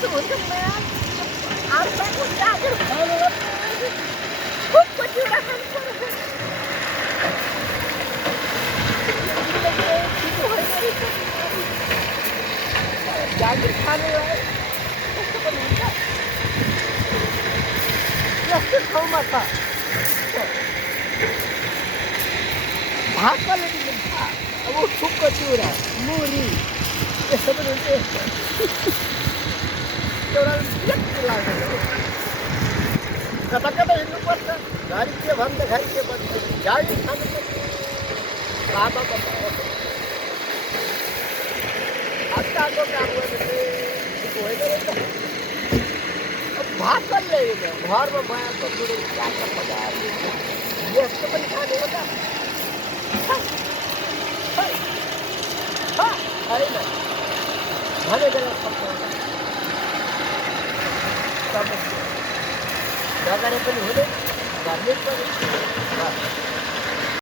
सूर्यमान आजको जागर भएर खूप चिडा खानुपर्छ जागर खानेलाई कस्तो पनि हुन्छ यस्तो ठाउँमा त भाकले दिन्छ अब ठुक्क चिउरा मुरी यस्तो पनि हुन्छ एउटा व्यक्ति लाग्छ कता कता हिँड्नुपर्छ गाडी के भन्दाखेरि के भन्छ गाडी खानुपर्छ लाभा बताएर हप्ताको काम गर्ने होइन रहेछ भात ल्याइदियो घरमा भएको बुढो काका पकाएर यस्तो पनि खाने हो त होइन भने बेला नगरे पनि हुँदैन गर्ने पनि